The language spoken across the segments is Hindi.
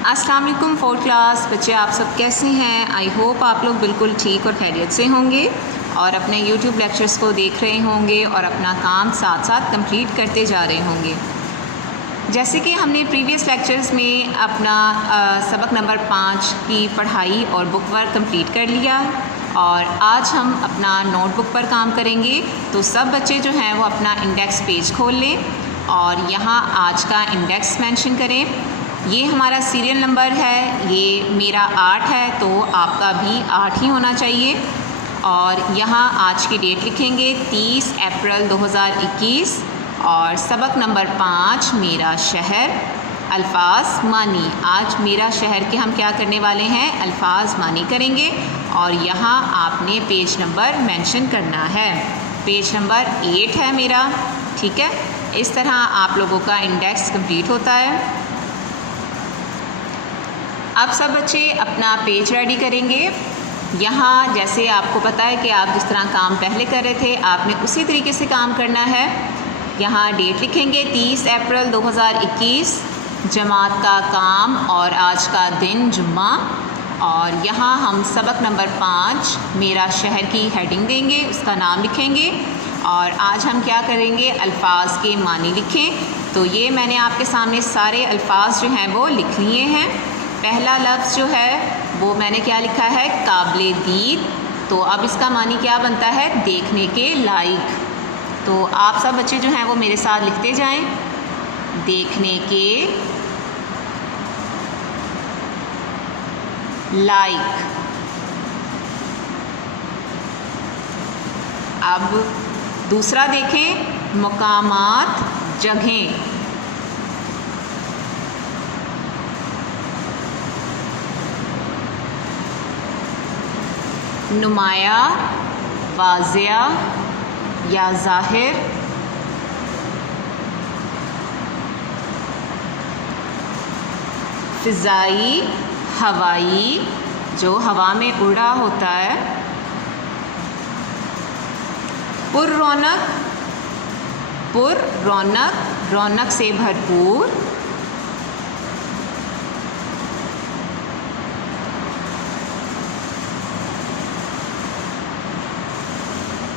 अस्सलाम वालेकुम फोर्थ क्लास बच्चे, आप सब कैसे हैं? आई होप आप लोग बिल्कुल ठीक और खैरियत से होंगे और अपने यूट्यूब लेक्चर्स को देख रहे होंगे और अपना काम साथ साथ कंप्लीट करते जा रहे होंगे। जैसे कि हमने प्रीवियस लेक्चर्स में अपना सबक नंबर 5 की पढ़ाई और बुक वर्क कंप्लीट कर लिया और आज हम अपना नोटबुक पर काम करेंगे। तो सब बच्चे जो हैं वो अपना इंडेक्स पेज खोल लें और यहाँ आज का इंडेक्स मेंशन करें। ये हमारा सीरियल नंबर है, ये मेरा 8 है तो आपका भी 8 ही होना चाहिए। और यहाँ आज की डेट लिखेंगे 30 अप्रैल 2021 और सबक नंबर 5 मेरा शहर अल्फाज मानी। आज मेरा शहर के हम क्या करने वाले हैं? अल्फाज मानी करेंगे और यहाँ आपने पेज नंबर मेंशन करना है। पेज नंबर 8 है मेरा, ठीक है। इस तरह आप लोगों का इंडेक्स कंप्लीट होता है। अब सब बच्चे अपना पेज रेडी करेंगे। यहाँ जैसे आपको पता है कि आप जिस तरह काम पहले कर रहे थे आपने उसी तरीके से काम करना है। यहाँ डेट लिखेंगे 30 अप्रैल 2021, जमात का काम और आज का दिन जुम्मा। और यहाँ हम सबक नंबर 5 मेरा शहर की हेडिंग देंगे, उसका नाम लिखेंगे और आज हम क्या करेंगे? अल्फाज के मानी लिखें। तो ये मैंने आपके सामने सारे अल्फाज जो हैं वो लिख लिए हैं। पहला लफ्ज़ जो है वो मैंने क्या लिखा है? काबिले दीद। तो अब इसका मानी क्या बनता है? देखने के लायक। तो आप सब बच्चे जो हैं वो मेरे साथ लिखते जाएं, देखने के लायक। अब दूसरा देखें, मकामात जगहें। नुमाया, वाज़िया या ज़ाहिर। फ़िज़ाई, हवाई, जो हवा में उड़ा होता है। पुर रौनक, पुर रौनक, रौनक से भरपूर।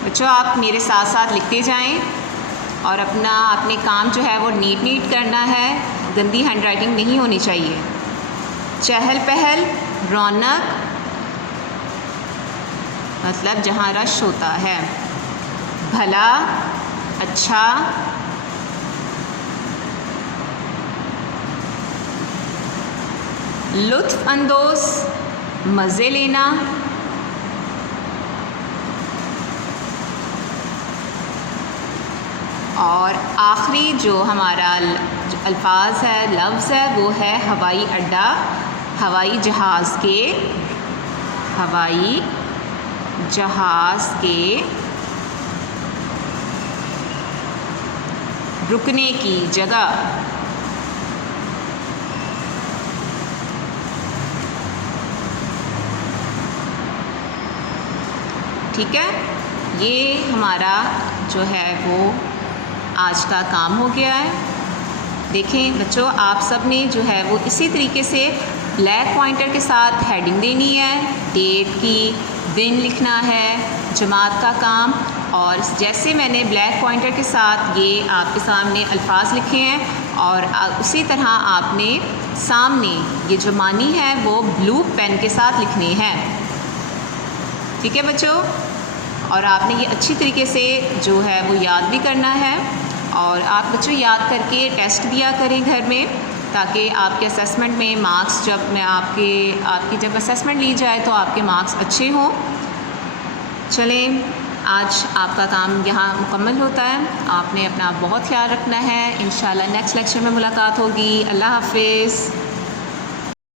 बच्चों आप मेरे साथ साथ लिखते जाएं और अपने काम जो है वो नीट करना है, गंदी हैंडराइटिंग नहीं होनी चाहिए। चहल पहल, रौनक मतलब जहाँ रश होता है। भला, अच्छा। लुत्फ़ अंदोज़, मज़े लेना। और आखिरी जो हमारा अल्फाज है, लफ्ज़ है, वो है हवाई अड्डा। हवाई जहाज़ के रुकने की जगह। ठीक है, ये हमारा जो है वो आज का काम हो गया है। देखें बच्चों, आप सब ने जो है वो इसी तरीके से ब्लैक पॉइंटर के साथ हेडिंग देनी है, डेट की, दिन लिखना है, जमात का काम। और जैसे मैंने ब्लैक पॉइंटर के साथ ये आपके सामने अल्फाज लिखे हैं और उसी तरह आपने सामने ये जो मानी है वो ब्लू पेन के साथ लिखने हैं। ठीक है बच्चों, और आपने ये अच्छी तरीके से जो है वो याद भी करना है। और आप बच्चों याद करके टेस्ट दिया करें घर में, ताकि आपके असेसमेंट में मार्क्स आपकी जब असेसमेंट ली जाए तो आपके मार्क्स अच्छे हों। चलें, आज आपका काम यहाँ मुकम्मल होता है। आपने अपना बहुत ख्याल रखना है। इंशाल्लाह नेक्स्ट लेक्चर में मुलाकात होगी। अल्लाह हाफ़िज़।